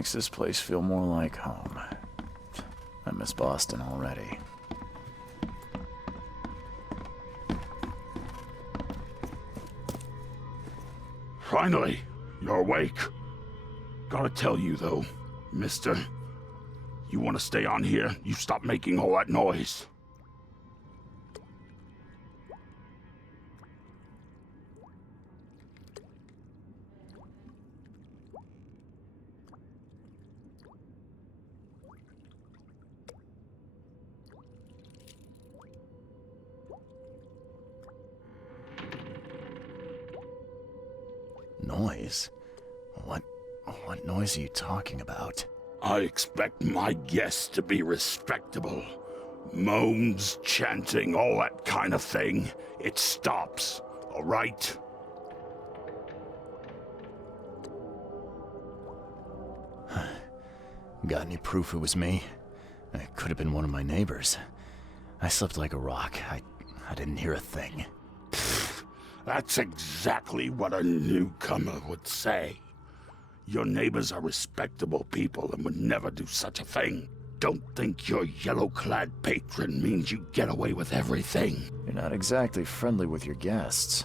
Makes this place feel more like home. I miss Boston already. Finally, you're awake. Gotta tell you though, mister, you want to stay on here, you stop making all that noise. Noise? What noise are you talking about? I expect my guests to be respectable. Moans, chanting, all that kind of thing. It stops, all right? Got any proof it was me? It could have been one of my neighbors. I slept like a rock. I didn't hear a thing. That's exactly what a newcomer would say. Your neighbors are respectable people and would never do such a thing. Don't think your yellow-clad patron means you get away with everything. You're not exactly friendly with your guests.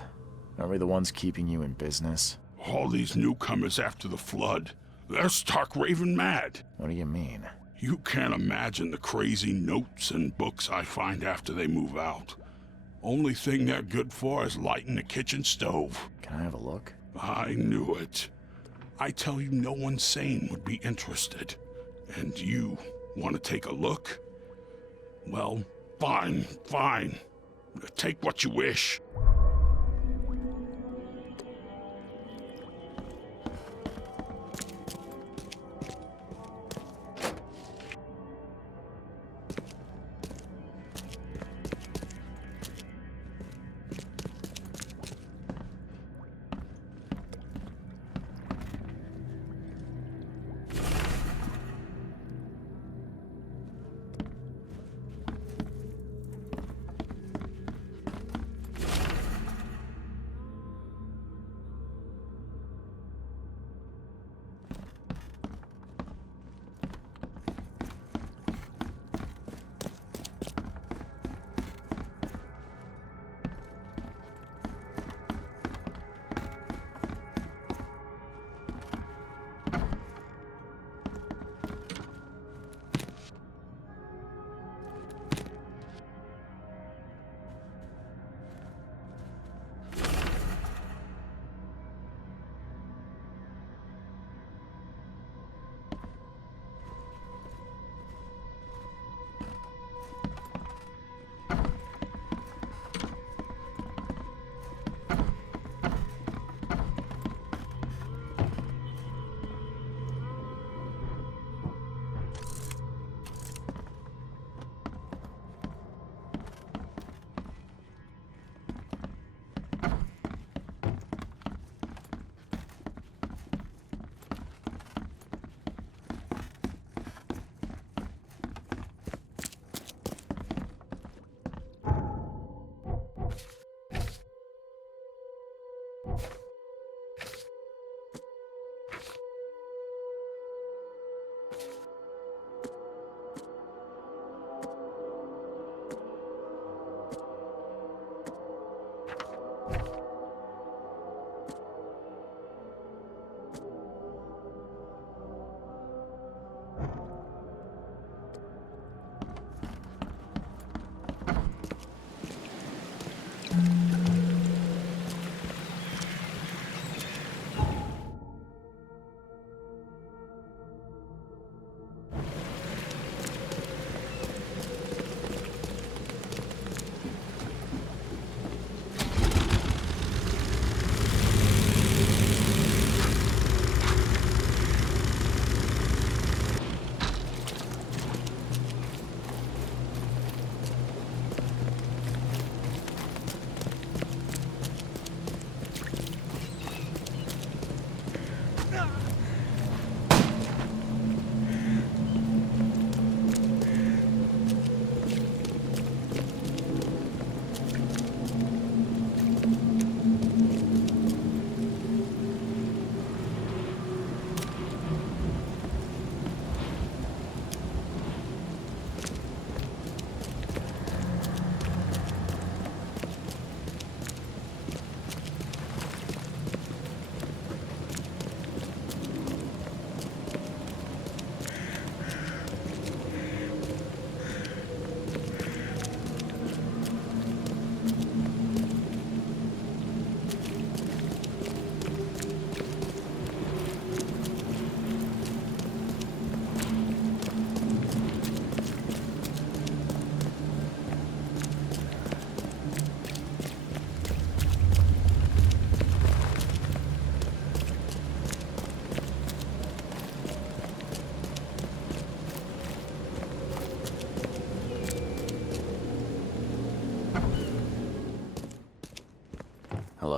Are we the ones keeping you in business? All these newcomers after the flood, they're stark raving mad. What do you mean? You can't imagine the crazy notes and books I find after they move out. Only thing they're good for is lighting the kitchen stove. Can I have a look? I knew it. I tell you, no one sane would be interested. And you want to take a look? Well, fine. Take what you wish.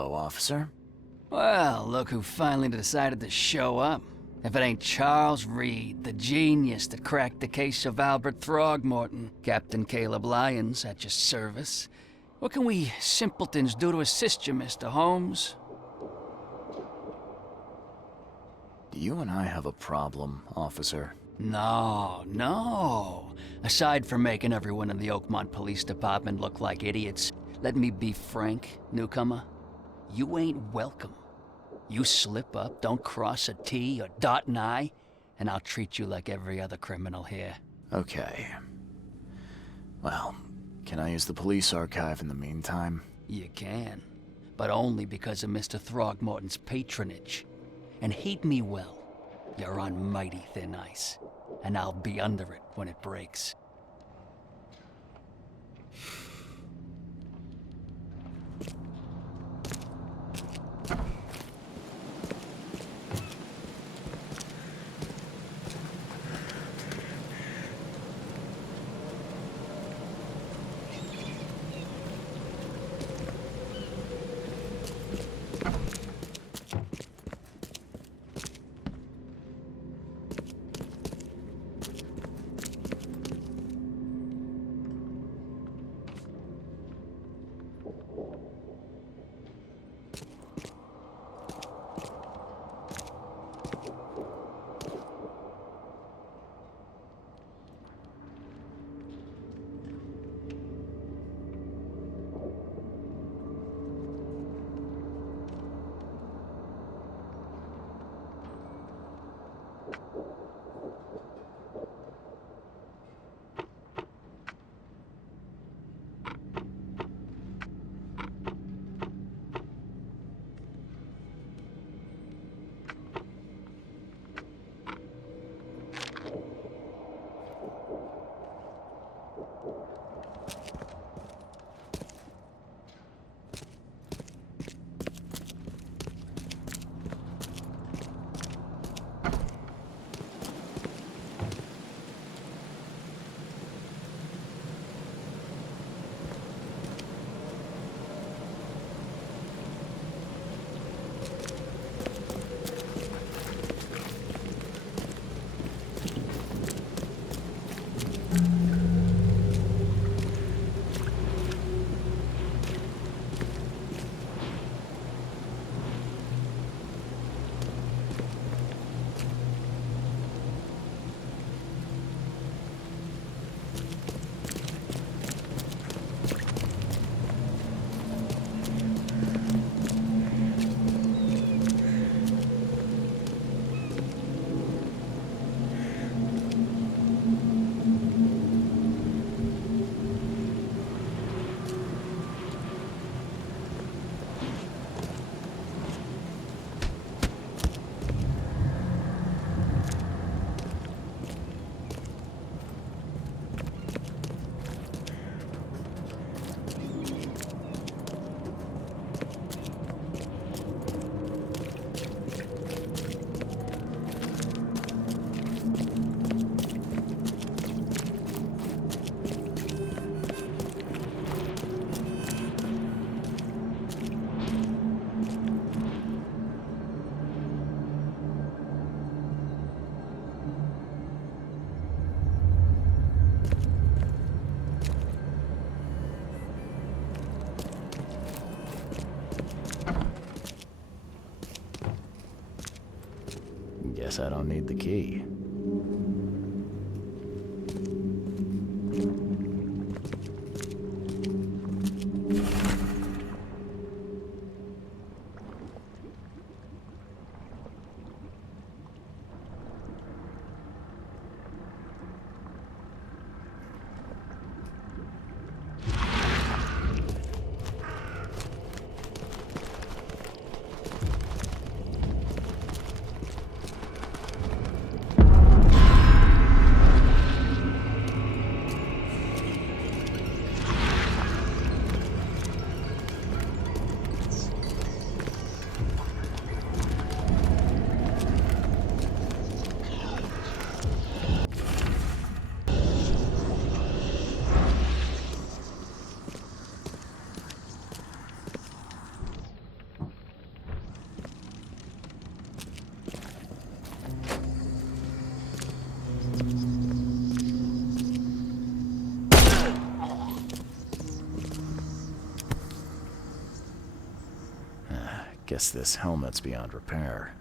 Hello, officer. Well, look who finally decided to show up. If it ain't Charles Reed, the genius that cracked the case of Robert Throgmorton. Captain Caleb Lyons at your service. What can we simpletons do to assist you, Mr. Holmes? Do you and I have a problem, officer? No. Aside from making everyone in the Oakmont Police Department look like idiots, let me be frank, newcomer. You ain't welcome. You slip up, don't cross a T or dot an I, and I'll treat you like every other criminal here. Okay. Well, can I use the police archive in the meantime? You can, but only because of Mr. Throgmorton's patronage. And heed me well, you're on mighty thin ice, and I'll be under it when it breaks. Guess I don't need the key. Guess this helmet's beyond repair.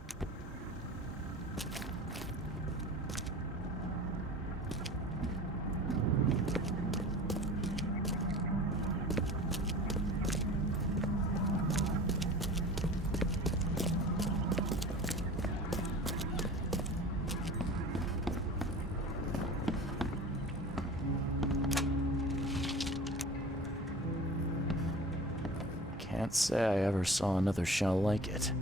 Can't say I ever saw another shell like it.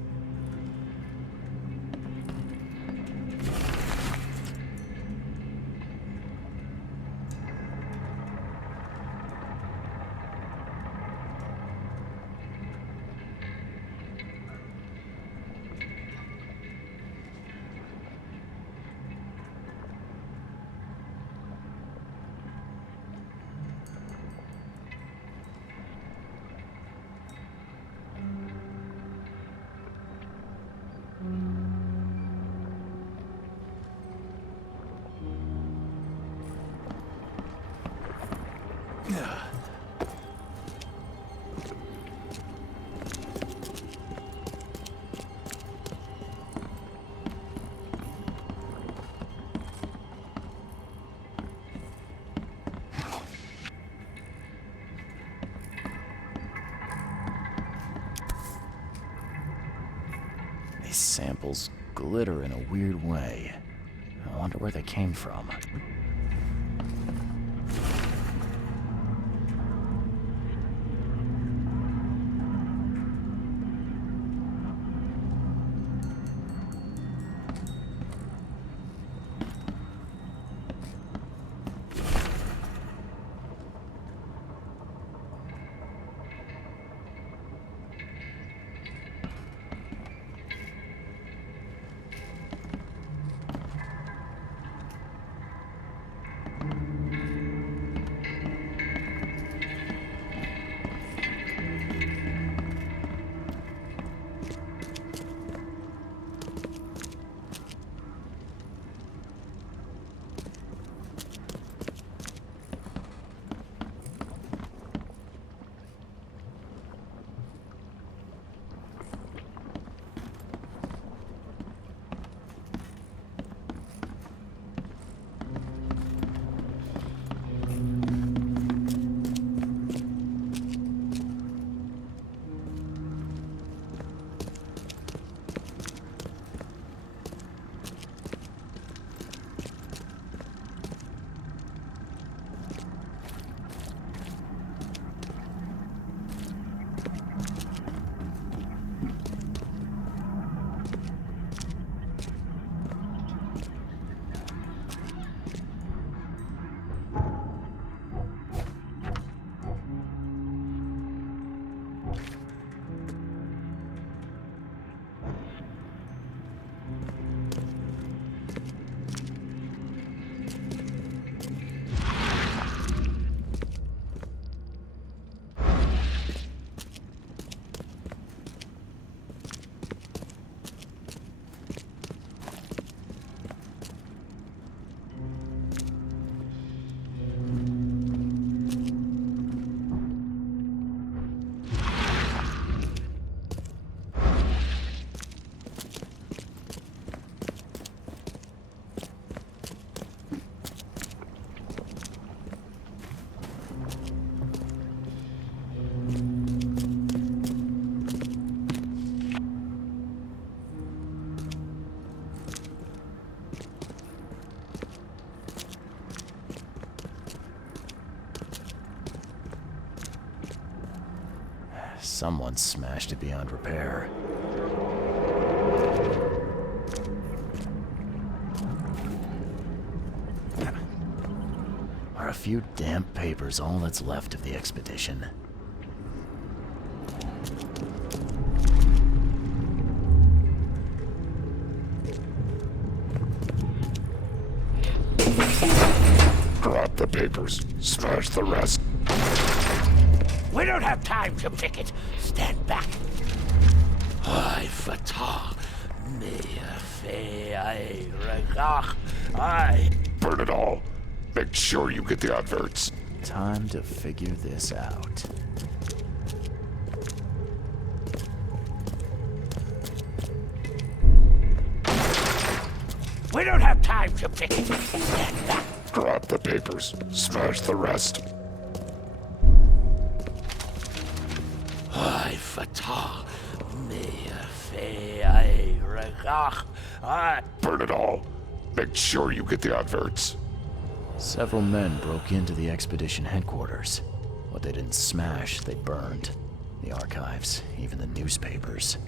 These samples glitter in a weird way. I wonder where they came from. Someone smashed it beyond repair. Are a few damp papers all that's left of the expedition? Drop the papers. Smash the rest. We don't have time to pick it. Stand back. I fatah. I. Burn it all. Make sure you get the adverts. Time to figure this out. We don't have time to pick it. Stand back. Grab the papers. Smash the rest. I fatal. Me fe I regach. Burn it all. Make sure you get the adverts. Several men broke into the expedition headquarters. What they didn't smash, they burned. The archives, even the newspapers.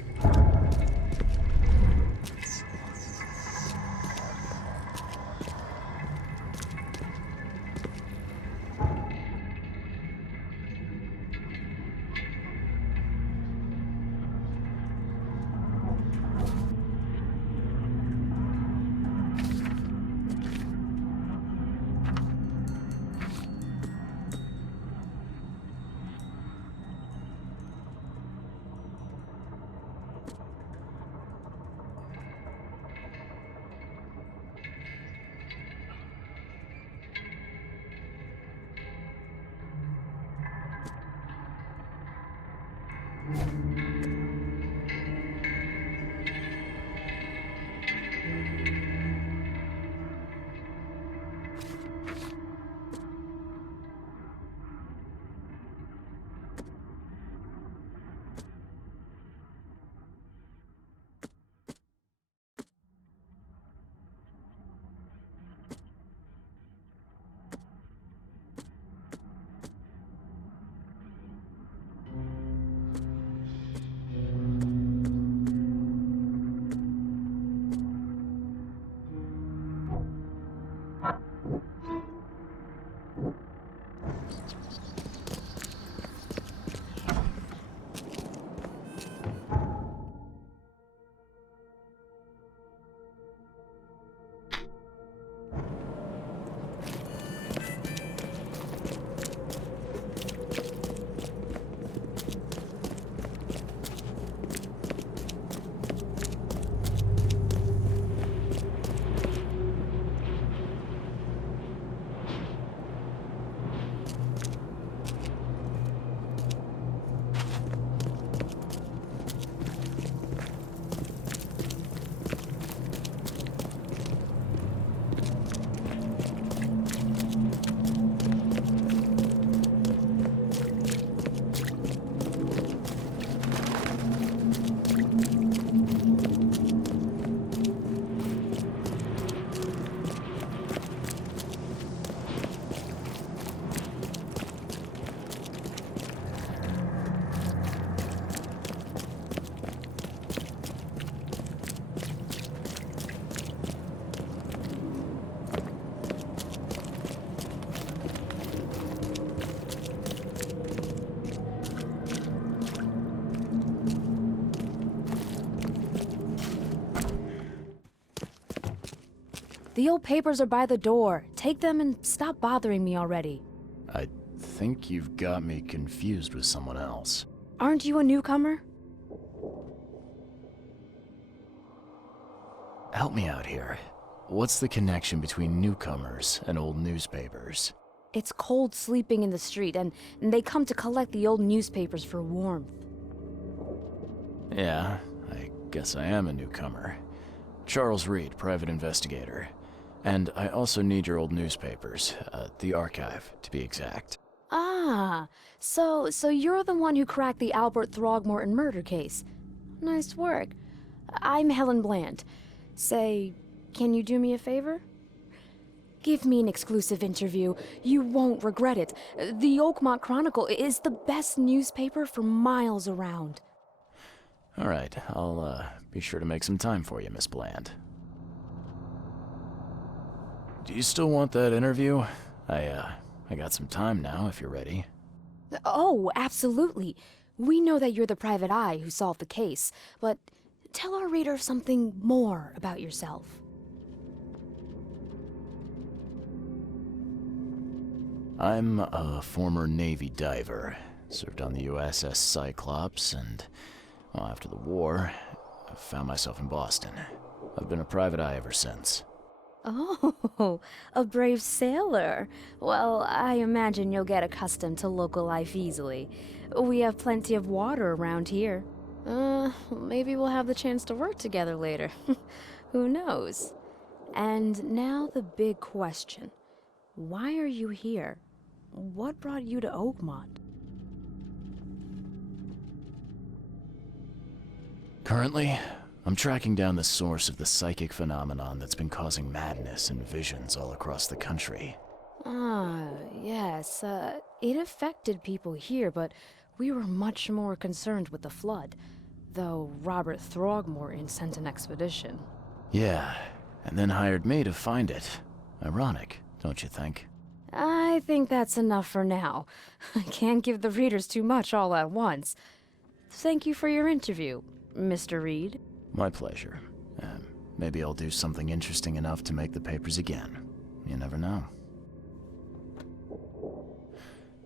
The old papers are by the door. Take them and stop bothering me already. I think you've got me confused with someone else. Aren't you a newcomer? Help me out here. What's the connection between newcomers and old newspapers? It's cold sleeping in the street, and they come to collect the old newspapers for warmth. Yeah, I guess I am a newcomer. Charles Reed, private investigator. And I also need your old newspapers, the archive, to be exact. Ah, so you're the one who cracked the Robert Throgmorton murder case. Nice work. I'm Helen Bland. Say, can you do me a favor? Give me an exclusive interview. You won't regret it. The Oakmont Chronicle is the best newspaper for miles around. All right, I'll be sure to make some time for you, Miss Bland. Do you still want that interview? I got some time now, if you're ready. Oh, absolutely. We know that you're the private eye who solved the case, but tell our reader something more about yourself. I'm a former Navy diver. Served on the USS Cyclops, and, well, after the war, I found myself in Boston. I've been a private eye ever since. Oh, a brave sailor. Well, I imagine you'll get accustomed to local life easily. We have plenty of water around here. Maybe we'll have the chance to work together later. Who knows? And now the big question. Why are you here? What brought you to Oakmont? Currently, I'm tracking down the source of the psychic phenomenon that's been causing madness and visions all across the country. Ah, yes, it affected people here, but we were much more concerned with the flood, though Robert Throgmorton sent an expedition. Yeah, and then hired me to find it. Ironic, don't you think? I think that's enough for now. I can't give the readers too much all at once. Thank you for your interview, Mr. Reed. My pleasure. Maybe I'll do something interesting enough to make the papers again. You never know.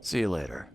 See you later.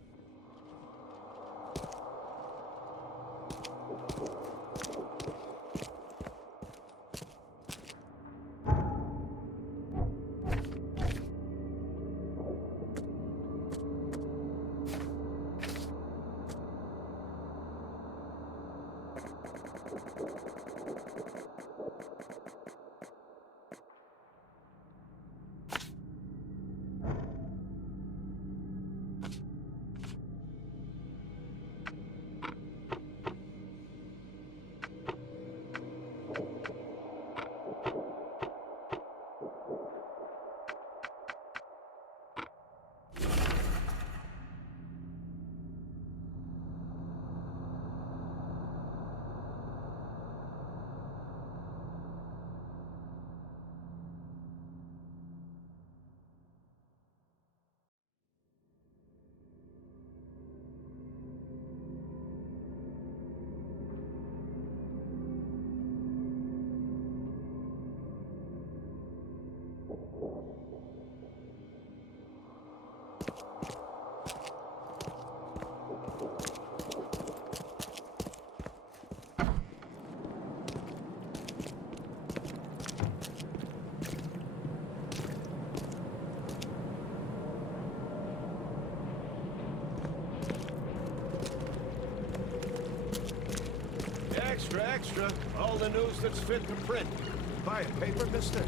Extra, extra. All the news that's fit to print. Buy a paper, mister?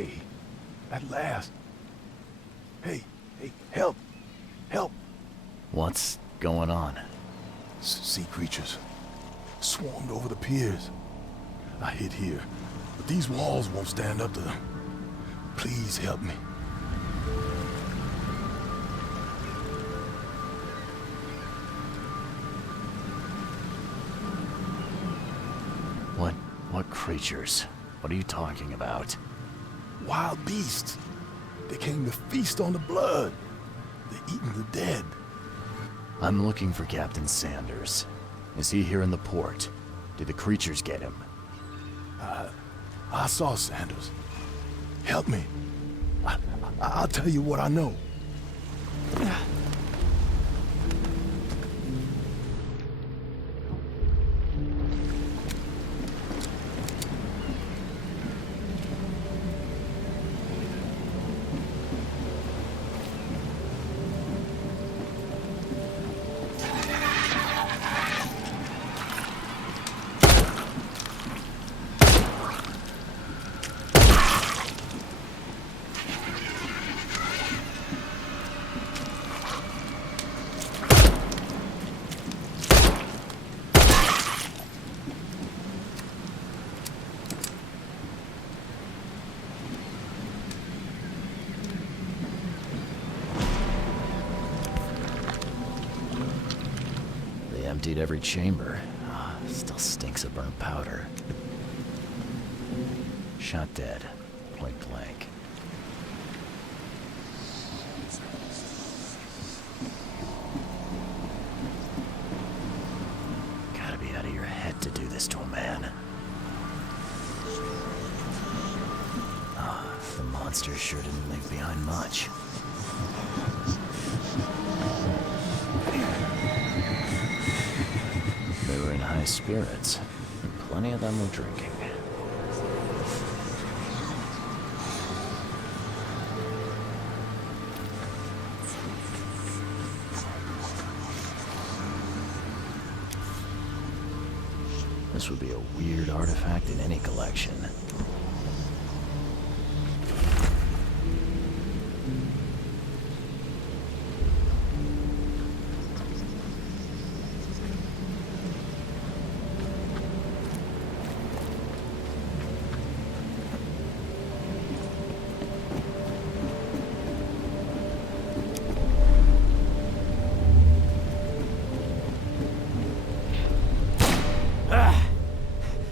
Okay. At last. Hey, help! Help! What's going on? Sea creatures. Swarmed over the piers. I hid here, but these walls won't stand up to them. Please help me. What creatures? What are you talking about? Wild beasts. They came to feast on the blood. They're eating the dead. I'm looking for Captain Sanders. Is he here in the port? Did the creatures get him? I saw Sanders. Help me. I'll tell you what I know. Emptied every chamber. Still stinks of burnt powder. Shot dead. Point blank. Gotta be out of your head to do this to a man. The monster sure didn't leave behind much. They were in high spirits, and plenty of them were drinking. This would be a weird artifact in any collection.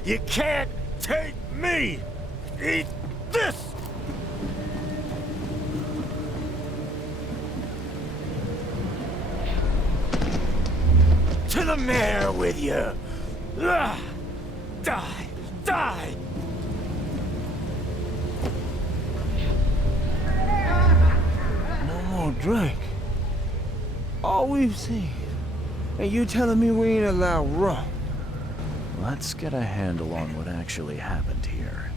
You can't take me! Eat this! To the mayor with you! Die! Die! No more drink. All we've seen. And you telling me we ain't allowed rum? Let's get a handle on what actually happened here.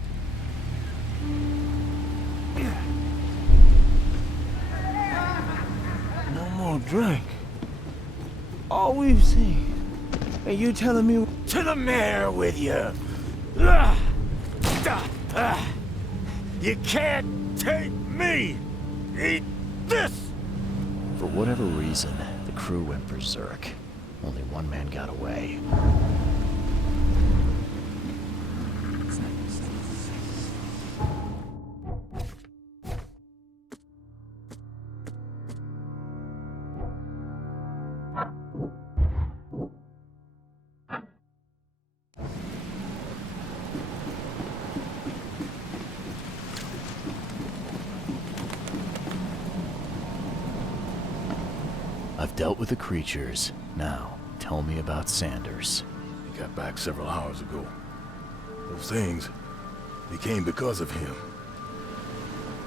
No more drink. All we've seen. And you telling me... To the mayor with you! You can't take me! Eat this! For whatever reason, the crew went berserk. Only one man got away. I've dealt with the creatures. Now, tell me about Sanders. He got back several hours ago. Those things, they came because of him.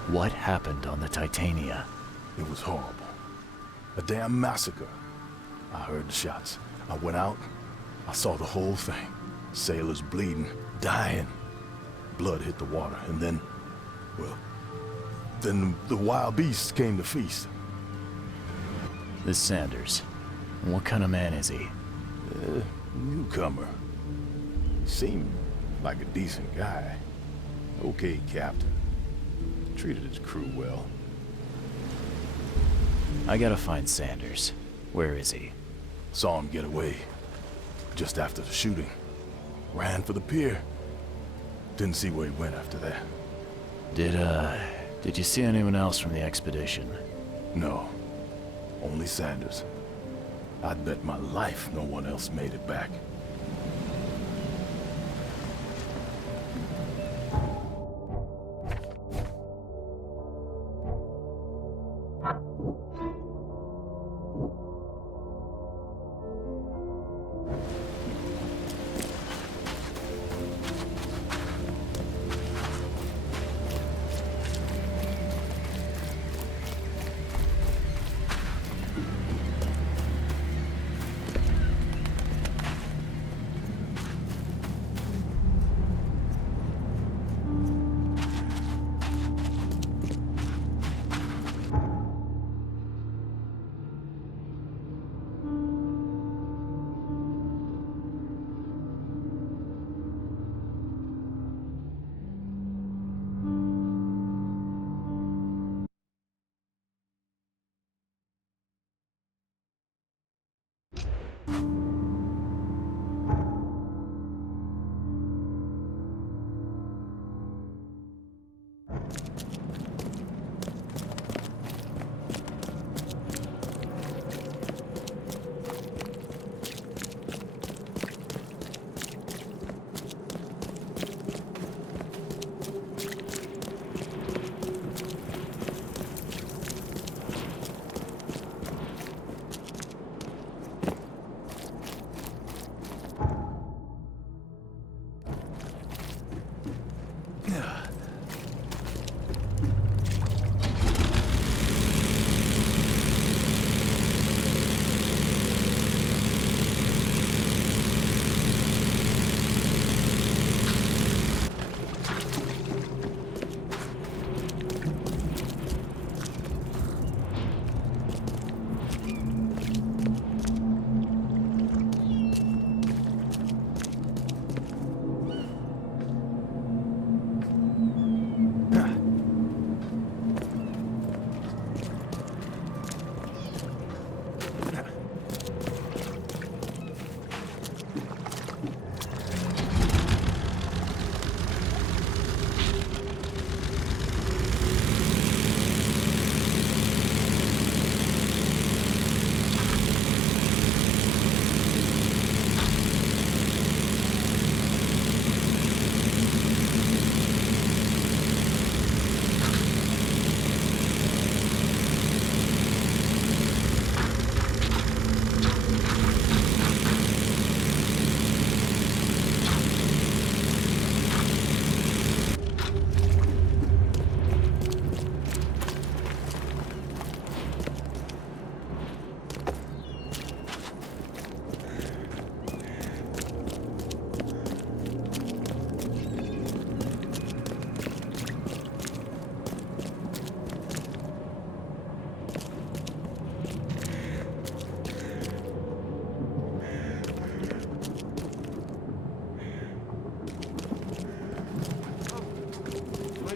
What happened on the Titania? It was horrible. A damn massacre. I heard the shots. I went out. I saw the whole thing. Sailors bleeding, dying. Blood hit the water, and then, well, then the wild beasts came to feast. This Sanders. What kind of man is he? Newcomer. Seemed like a decent guy. Okay, Captain. Treated his crew well. I gotta find Sanders. Where is he? Saw him get away. Just after the shooting. Ran for the pier. Didn't see where he went after that. Did you see anyone else from the expedition? No. Only Sanders. I'd bet my life no one else made it back.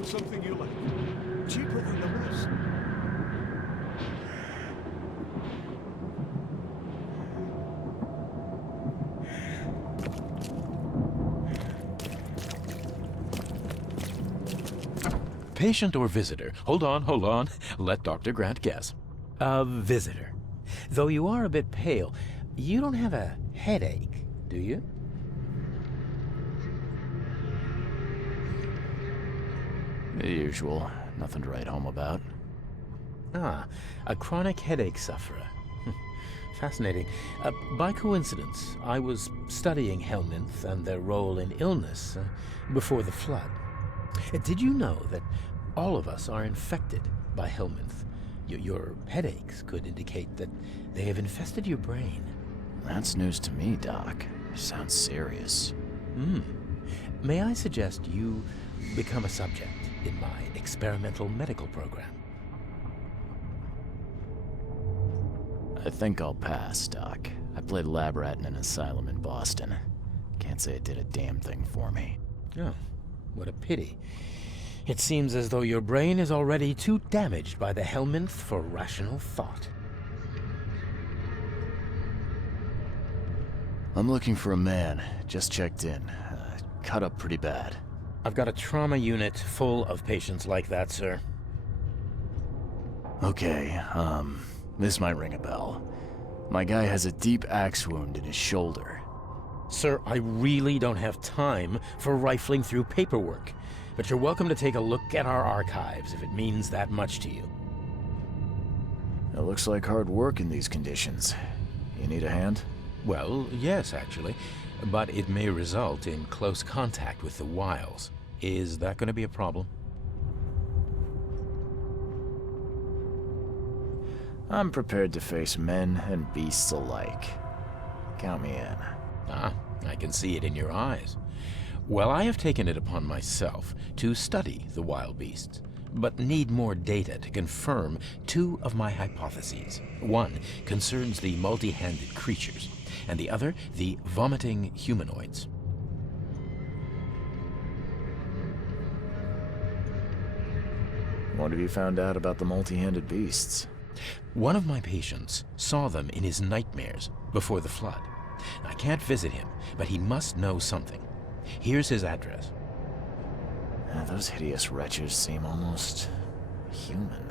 Something you like. Cheaper than the rest. Patient or visitor? Hold on. Let Dr. Grant guess. A visitor. Though you are a bit pale, you don't have a headache, do you? The usual. Nothing to write home about. Ah, a chronic headache sufferer. Fascinating. By coincidence, I was studying helminths and their role in illness before the flood. Did you know that all of us are infected by helminth? Your headaches could indicate that they have infested your brain. That's news to me, Doc. Sounds serious. May I suggest you become a subject in my experimental medical program? I think I'll pass, Doc. I played lab rat in an asylum in Boston. Can't say it did a damn thing for me. Oh, what a pity. It seems as though your brain is already too damaged by the Helminth for rational thought. I'm looking for a man. Just checked in. Cut up pretty bad. I've got a trauma unit full of patients like that, sir. Okay, this might ring a bell. My guy has a deep axe wound in his shoulder. Sir, I really don't have time for rifling through paperwork, but you're welcome to take a look at our archives if it means that much to you. It looks like hard work in these conditions. You need a hand? Well, yes, actually, but it may result in close contact with the wiles. Is that going to be a problem? I'm prepared to face men and beasts alike. Count me in. Ah, I can see it in your eyes. Well, I have taken it upon myself to study the wild beasts, but need more data to confirm two of my hypotheses. One concerns the multi-handed creatures, and the other the vomiting humanoids. What have you found out about the multi-handed beasts? One of my patients saw them in his nightmares before the flood. I can't visit him, but he must know something. Here's his address. Those hideous wretches seem almost human.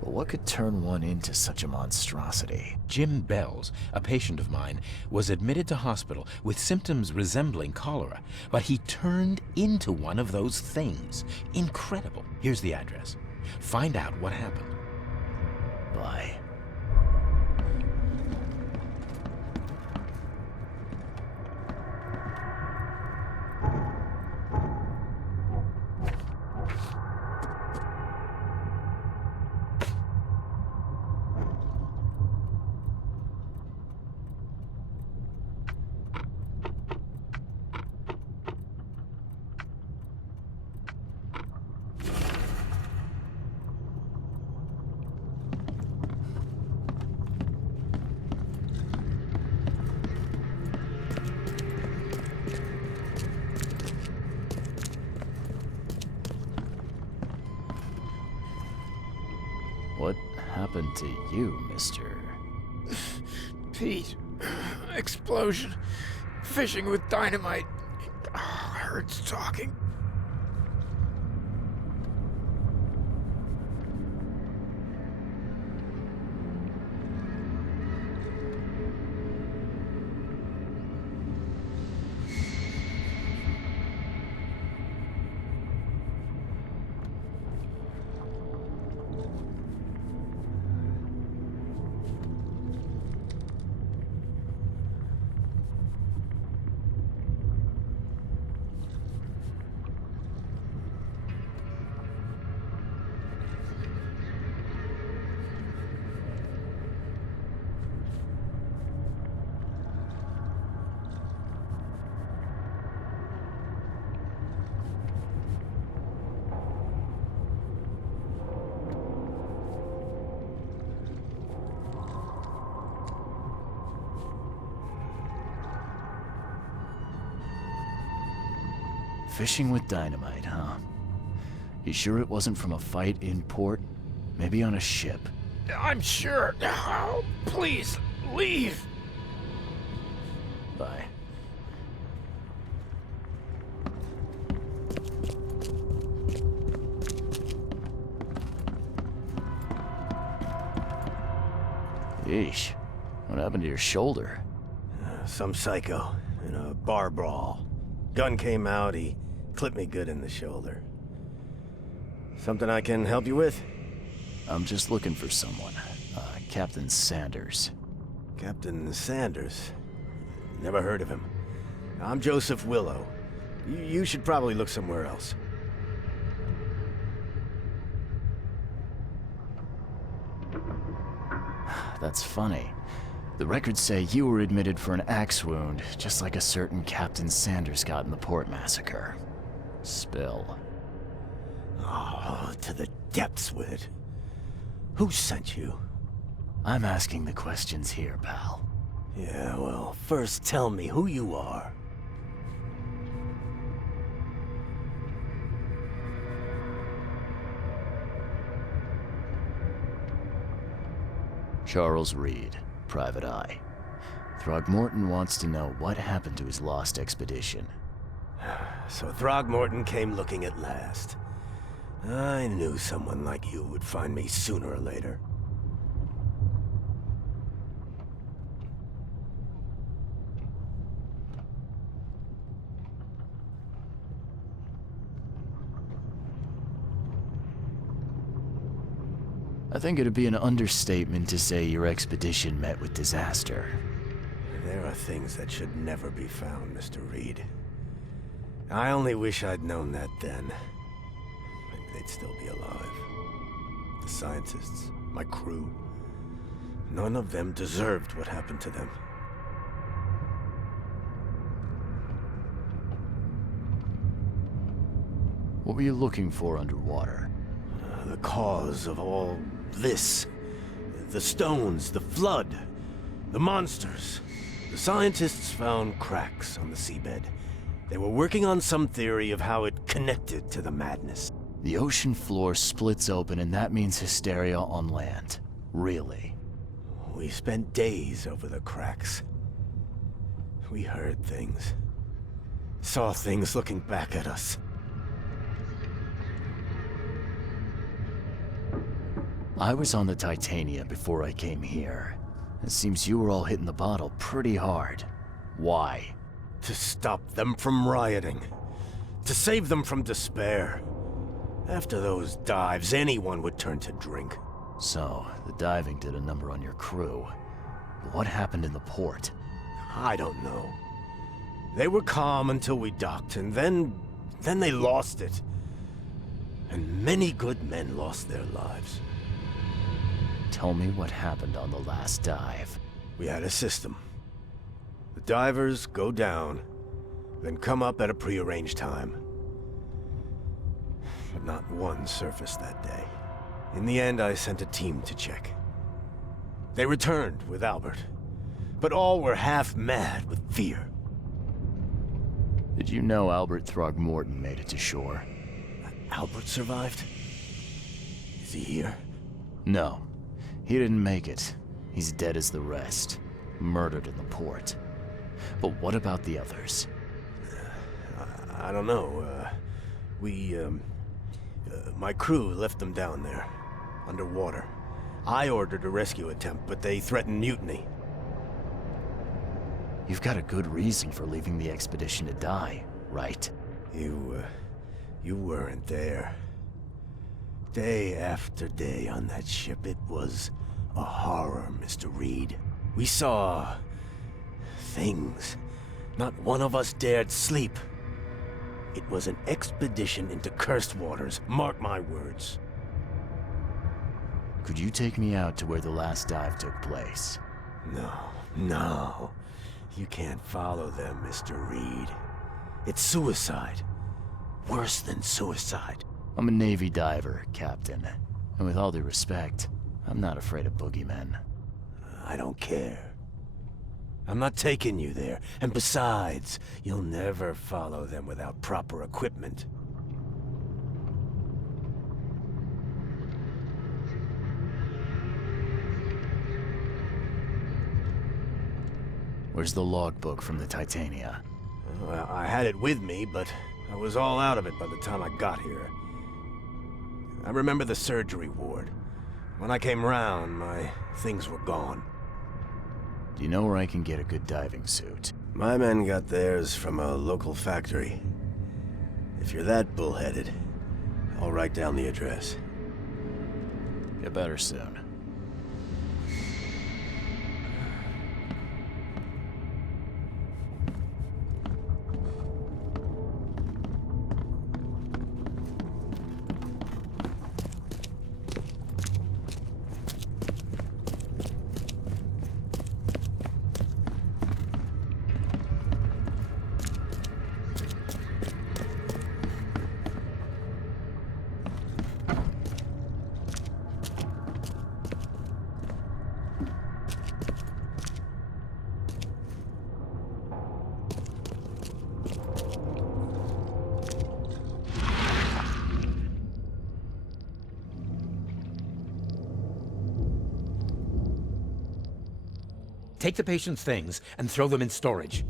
But what could turn one into such a monstrosity? Jim Bells, a patient of mine, was admitted to hospital with symptoms resembling cholera, but he turned into one of those things. Incredible. Here's the address. Find out what happened. Bye. What happened to you, mister? Pete. Explosion. Fishing with dynamite. Hurts talking. Fishing with dynamite, huh? You sure it wasn't from a fight in port? Maybe on a ship? I'm sure. Oh, please, leave. Bye. Yeesh. What happened to your shoulder? Some psycho in a bar brawl. Gun came out, he clipped me good in the shoulder. Something I can help you with? I'm just looking for someone. Captain Sanders. Captain Sanders? Never heard of him. I'm Joseph Willow. You should probably look somewhere else. That's funny. The records say you were admitted for an axe wound, just like a certain Captain Sanders got in the port massacre. Spill. Oh, to the depths with it. Who sent you? I'm asking the questions here, pal. Yeah, well, first tell me who you are. Charles Reed, Private Eye. Throgmorton wants to know what happened to his lost expedition. So Throgmorton came looking at last. I knew someone like you would find me sooner or later. I think it'd be an understatement to say your expedition met with disaster. There are things that should never be found, Mr. Reed. I only wish I'd known that then. Maybe they'd still be alive. The scientists, my crew. None of them deserved what happened to them. What were you looking for underwater? The cause of all this. The stones, the flood, the monsters. The scientists found cracks on the seabed. They were working on some theory of how it connected to the madness. The ocean floor splits open and that means hysteria on land. Really? We spent days over the cracks. We heard things. Saw things looking back at us. I was on the Titania before I came here. It seems you were all hitting the bottle pretty hard. Why? To stop them from rioting. To save them from despair. After those dives, anyone would turn to drink. So, the diving did a number on your crew. But what happened in the port? I don't know. They were calm until we docked, and then they lost it. And many good men lost their lives. Tell me what happened on the last dive. We had a system. The divers go down, then come up at a prearranged time. But not one surfaced that day. In the end, I sent a team to check. They returned with Albert, but all were half mad with fear. Did you know Albert Throgmorton made it to shore? Albert survived? Is he here? No. He didn't make it. He's dead as the rest. Murdered in the port. But what about the others? I don't know. My crew left them down there, underwater. I ordered a rescue attempt, but they threatened mutiny. You've got a good reason for leaving the expedition to die, right? You weren't there. Day after day on that ship, it was a horror, Mr. Reed. We saw things. Not one of us dared sleep. It was an expedition into cursed waters, mark my words. Could you take me out to where the last dive took place? No. You can't follow them, Mr. Reed. It's suicide. Worse than suicide. I'm a Navy diver, Captain. And with all due respect, I'm not afraid of boogeymen. I don't care. I'm not taking you there. And besides, you'll never follow them without proper equipment. Where's the logbook from the Titania? Well, I had it with me, but I was all out of it by the time I got here. I remember the surgery ward. When I came round, my things were gone. Do you know where I can get a good diving suit? My men got theirs from a local factory. If you're that bullheaded, I'll write down the address. Get better soon. Take the patient's things and throw them in storage.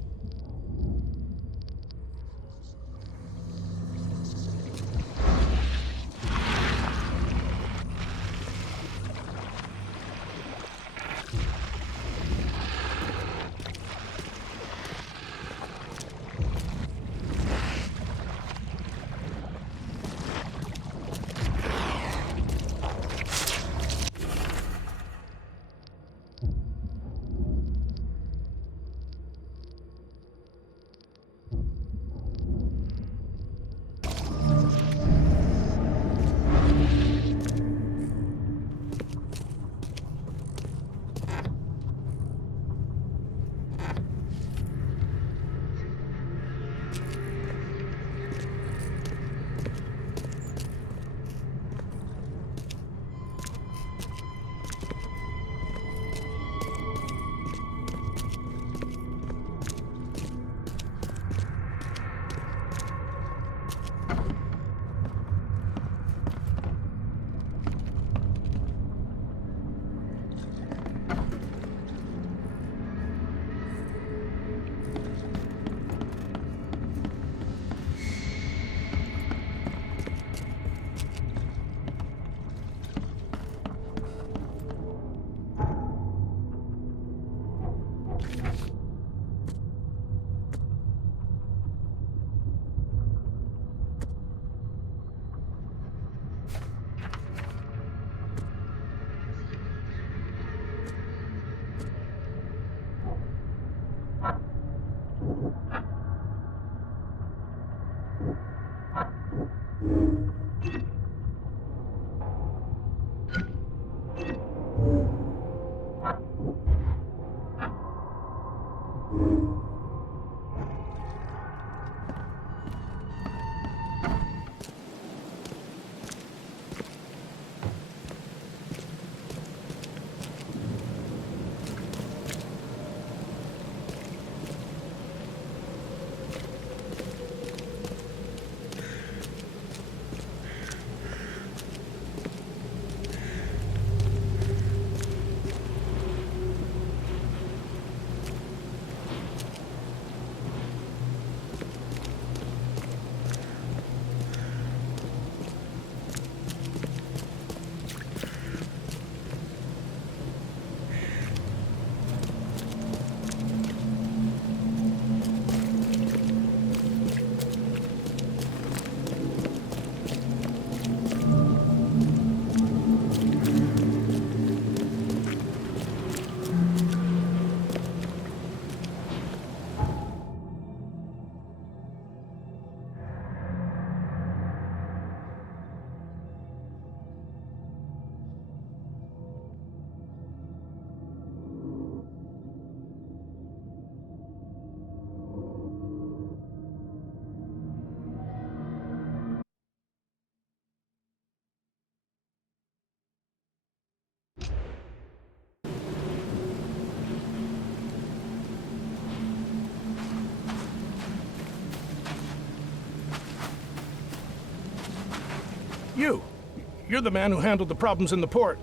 You're the man who handled the problems in the port.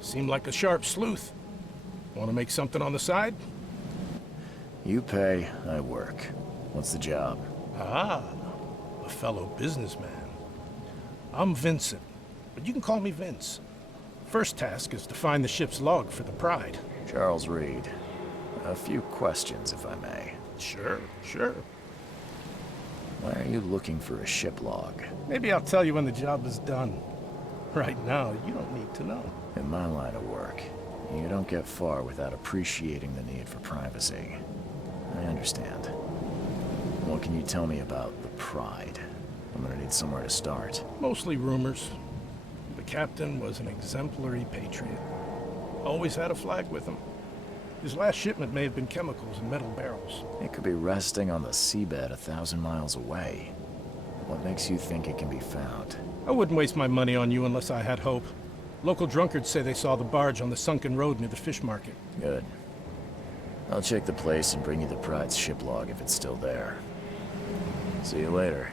Seem like a sharp sleuth. Want to make something on the side? You pay, I work. What's the job? Ah, a fellow businessman. I'm Vincent, but you can call me Vince. First task is to find the ship's log for the Pride. Charles Reed. A few questions, if I may. Sure. Why are you looking for a ship log? Maybe I'll tell you when the job is done. Right now, you don't need to know. In my line of work, you don't get far without appreciating the need for privacy. I understand. What can you tell me about the Pride? I'm gonna need somewhere to start. Mostly rumors. The captain was an exemplary patriot. Always had a flag with him. His last shipment may have been chemicals in metal barrels. It could be resting on the seabed 1,000 miles away. What makes you think it can be found? I wouldn't waste my money on you unless I had hope. Local drunkards say they saw the barge on the sunken road near the fish market. Good. I'll check the place and bring you the Pride's ship log if it's still there. See you later.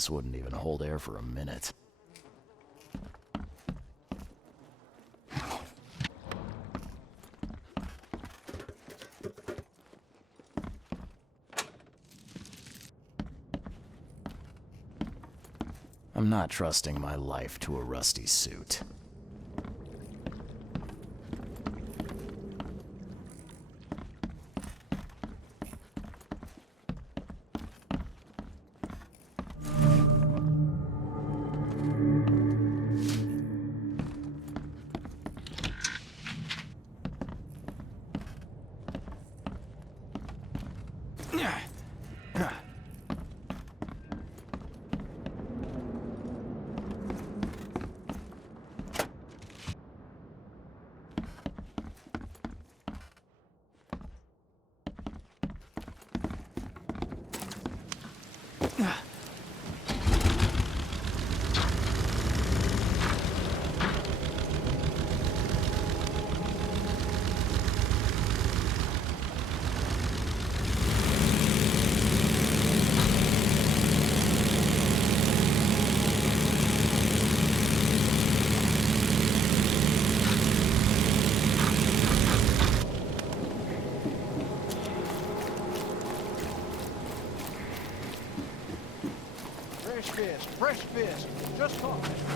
This wouldn't even hold air for a minute. I'm not trusting my life to a rusty suit. Fresh fish, just caught.